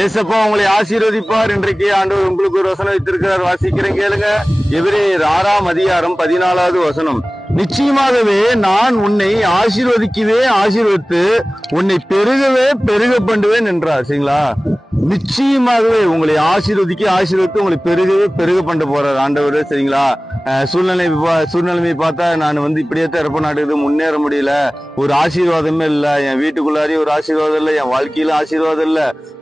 ஏசப்பா உங்களை ஆசீர்வதிப்பார். இன்றைக்கு ஆண்டவர் உங்களுக்கு ஒரு வசனம் வைத்திருக்கிறார், வாசிக்கிறேன் கேளுங்க. எபிரேயர் 6:14 வசனம். நிச்சயமாகவே நான் உன்னை ஆசீர்வதிக்கவே ஆசீர்வதித்து உன்னை பெருகவே பெருக பண்ணுவேன் என்றார். சரிங்களா? நிச்சயமாகவே உங்களை ஆசீர்வதித்து உங்களை பெருகவே பெருக பண்ண போறார் ஆண்டவர். சரிங்களா? சூழ்நிலைமை பார்த்தா நான் இப்படியே தான் இருப்ப நாட்டுக்கு முன்னேற முடியல, ஒரு ஆசீர்வாதமே இல்ல, என் வீட்டுக்குள்ளாரையும் ஒரு ஆசீர்வாதம் இல்ல, என் வாழ்க்கையில ஆசீர்வாதம் இல்ல,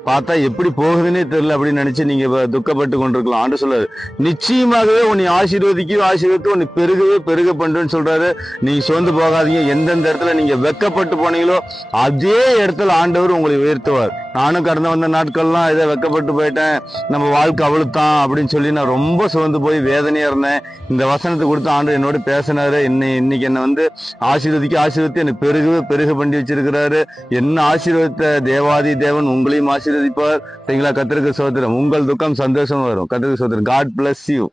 பார்த்தா எப்படி போகுதுன்னே தெரியல அப்படின்னு நினைச்சு நீங்க துக்கப்பட்டு கொண்டிருக்கலாம். ஆண்டு சொல்றாரு, நிச்சயமாகவே உன்னை ஆசீர்வதித்து உன்னை பெருகவே பெருக பண்றேன்னு சொல்றாரு. நீங்க சோர்ந்து போகாதீங்க. எந்தெந்த இடத்துல நீங்க வெக்கப்பட்டு போனீங்களோ அதே இடத்துல ஆண்டவர் உங்களை உயர்த்துவார். நானும் கடந்த வந்த நாட்கள்லாம் இதை வெக்கப்பட்டு போயிட்டேன், நம்ம வாழ்க்கை அவ்வளவுதான் அப்படின்னு சொல்லி நான் ரொம்ப சோர்ந்து போய் வேதனையா இருந்தேன். இந்த வசனத்தை கொடுத்து ஆண்டு என்னோட பேசினாரு. இன்னைக்கு என்ன ஆசீர்வதித்து என்னை பெருகவே பெருக பண்ணி வச்சிருக்கிறாரு. என்ன ஆசீர்வதித்த தேவாதி தேவன் உங்களையும் ஆசீர்வதிப்பார். சரிங்களா? கர்த்தருக்கு ஸ்தோத்திரம். உங்கள் துக்கம் சந்தோஷம் வரும். கர்த்தருக்கு ஸ்தோத்திரம். God bless you.